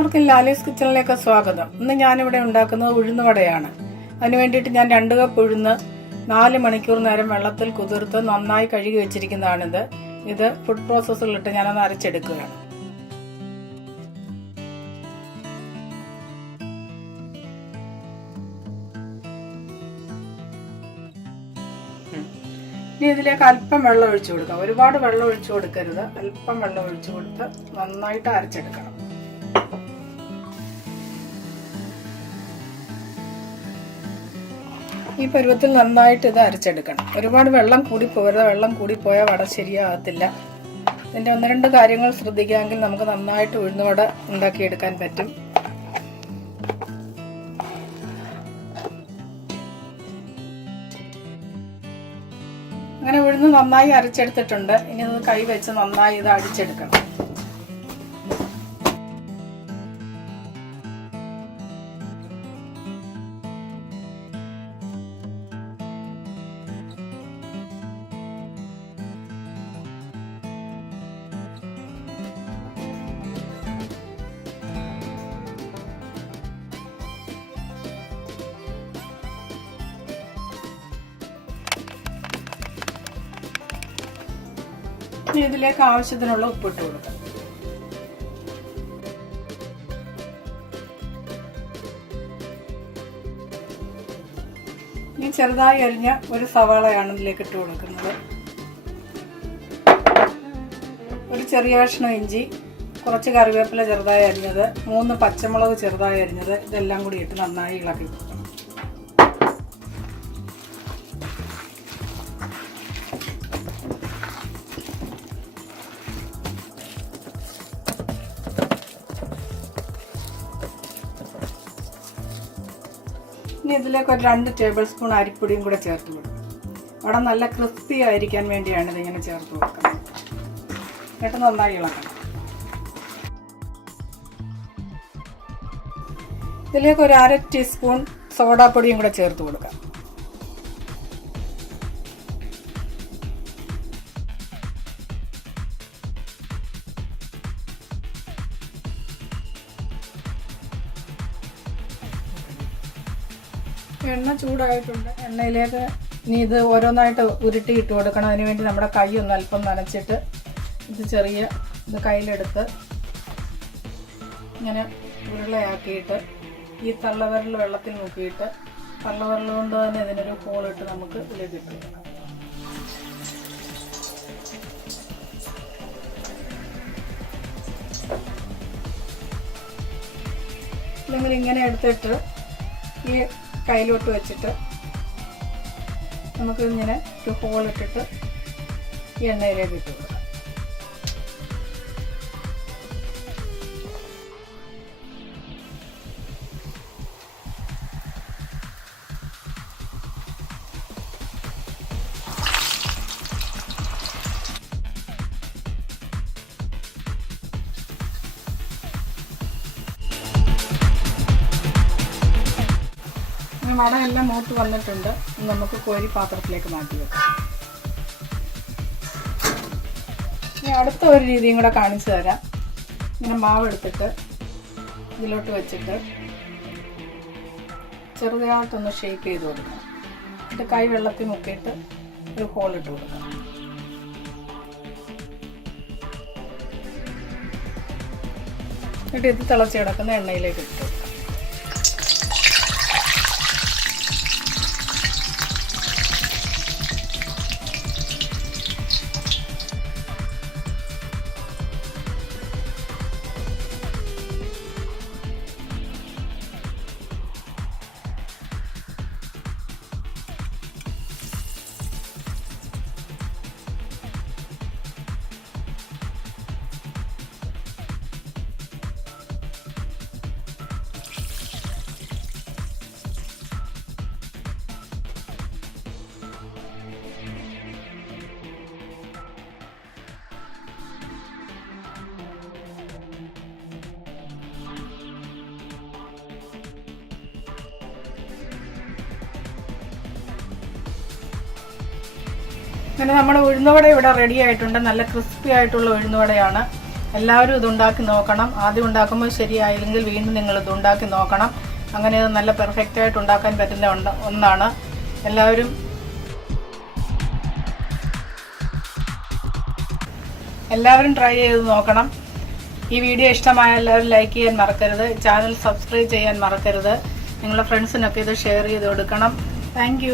എല്ലാവർക്കും ലാലീസ് കിച്ചണിലേക്ക് സ്വാഗതം. ഇന്ന് ഞാനിവിടെ ഉണ്ടാക്കുന്നത് ഉഴുന്ന് വടയാണ്. അതിന് വേണ്ടിയിട്ട് ഞാൻ 2 കപ്പ് ഉഴുന്ന് 4 മണിക്കൂർ നേരം വെള്ളത്തിൽ കുതിർത്ത് നന്നായി കഴുകി വെച്ചിരിക്കുന്നതാണിത്. ഇത് ഫുഡ് പ്രോസസ്സറിലിട്ട് ഞാനൊന്ന് അരച്ചെടുക്കുകയാണ്. ഇനി ഇതിലേക്ക് അല്പം വെള്ളം ഒഴിച്ചു കൊടുക്കാം. ഒരുപാട് വെള്ളം ഒഴിച്ചു കൊടുക്കരുത്, അല്പം വെള്ളം ഒഴിച്ചു കൊടുത്ത് നന്നായിട്ട് അരച്ചെടുക്കണം. ഈ പരുവത്തിൽ നന്നായിട്ട് ഇത് അരച്ചെടുക്കണം. ഒരുപാട് വെള്ളം കൂടി പോകരുത്, വെള്ളം കൂടി പോയാൽ വട ശരിയാകത്തില്ല. ഇതിൻ്റെ 1-2 കാര്യങ്ങൾ ശ്രദ്ധിക്കാമെങ്കിൽ നമുക്ക് നന്നായിട്ട് ഉഴുന്ന് വട ഉണ്ടാക്കിയെടുക്കാൻ പറ്റും. അങ്ങനെ ഉഴുന്ന് നന്നായി അരച്ചെടുത്തിട്ടുണ്ട്. ഇനി ഇത് കൈ വെച്ച് നന്നായി ഇത് അടിച്ചെടുക്കണം. ഇതിലേക്ക് ആവശ്യത്തിനുള്ള ഉപ്പിട്ട് കൊടുക്കാം. ഇനി ചെറുതായി അരിഞ്ഞ ഒരു സവാളയാണ് ഇതിലേക്ക് ഇട്ട് കൊടുക്കുന്നത്. ഒരു ചെറിയ കഷ്ണം ഇഞ്ചി, കുറച്ച് കറിവേപ്പില ചെറുതായി അരിഞ്ഞത്, 3 പച്ചമുളക് ചെറുതായി അരിഞ്ഞത്, ഇതെല്ലാം കൂടി ഇട്ട് നന്നായി ഇളക്കി കൊടുക്കണം. ഇനി ഇതിലേക്ക് ഒരു 2 ടേബിൾ സ്പൂൺ അരിപ്പൊടിയും കൂടെ ചേർത്ത് കൊടുക്കും. വട നല്ല ക്രിസ്പി ആയിരിക്കാൻ വേണ്ടിയാണ് ഇതിങ്ങനെ ചേർത്ത് കൊടുക്കുന്നത്. എന്നിട്ട് നന്നായി ഇളക്കണം. ഇതിലേക്ക് ഒരു 1/2 ടീസ്പൂൺ സോഡാപ്പൊടിയും കൂടെ ചേർത്ത് കൊടുക്കാം. എണ്ണ ചൂടായിട്ടുണ്ട്. എണ്ണയിലേക്ക് ഇനി ഇത് ഓരോന്നായിട്ട് ഉരുട്ടി ഇട്ട് കൊടുക്കണം. അതിനുവേണ്ടി നമ്മുടെ കൈ ഒന്ന് അല്പം നനച്ചിട്ട് ഇത് കയ്യിലെടുത്ത് ഇങ്ങനെ ഉരുളയാക്കിയിട്ട് ഈ തള്ളവിരൽ വെള്ളത്തിൽ മുക്കിയിട്ട് തള്ളവിരൽ കൊണ്ട് തന്നെ ഇതിനൊരു ഹോളിട്ട് നമുക്ക് ഇതിലേക്ക് ഇട്ട് കൊടുക്കണം. അല്ലെങ്കിൽ ഇങ്ങനെ എടുത്തിട്ട് ഈ കയ്യിലോട്ട് വെച്ചിട്ട് നമുക്ക് ഇങ്ങനെ ഒരു ഹോളിട്ടിട്ട് ഈ എണ്ണയിലേക്ക് ഇട്ട് കൊടുക്കാം. വട എല്ലാം മൂത്ത് വന്നിട്ടുണ്ട്. നമുക്ക് കോരി പാത്രത്തിലേക്ക് മാറ്റി വെക്കാം. ഇനി അടുത്ത ഒരു രീതിയും കൂടെ കാണിച്ചു തരാം. ഇങ്ങനെ മാവ് എടുത്തിട്ട് ഇതിലോട്ട് വെച്ചിട്ട് ചെറുതായിട്ടൊന്ന് ഷേപ്പ് ചെയ്ത് കൊടുക്കണം. എന്നിട്ട് കൈ വെള്ളത്തിൽ മുക്കിയിട്ട് ഒരു ഹോളിട്ട് കൊടുക്കണം. എന്നിട്ട് ഇത് തിളച്ച് കിടക്കുന്ന എണ്ണയിലേക്ക് ഇട്ട് കൊടുക്കണം. അങ്ങനെ നമ്മുടെ ഉഴുന്നുവട ഇവിടെ റെഡി ആയിട്ടുണ്ട്. നല്ല ക്രിസ്പി ആയിട്ടുള്ള ഉഴുന്നുവടയാണ്. എല്ലാവരും ഇതുണ്ടാക്കി നോക്കണം. ആദ്യം ഉണ്ടാക്കുമ്പോൾ ശരിയായില്ലെങ്കിൽ വീണ്ടും നിങ്ങൾ ഇതുണ്ടാക്കി നോക്കണം. അങ്ങനെ ഇത് നല്ല പെർഫെക്റ്റായിട്ട് ഉണ്ടാക്കാൻ പറ്റുന്ന ഒന്നാണ്. എല്ലാവരും ട്രൈ ചെയ്ത് നോക്കണം. ഈ വീഡിയോ ഇഷ്ടമായ എല്ലാവരും ലൈക്ക് ചെയ്യാൻ മറക്കരുത്. ചാനൽ സബ്സ്ക്രൈബ് ചെയ്യാൻ മറക്കരുത്. നിങ്ങളുടെ ഫ്രണ്ട്സിനൊക്കെ ഇത് ഷെയർ ചെയ്ത് കൊടുക്കണം. താങ്ക്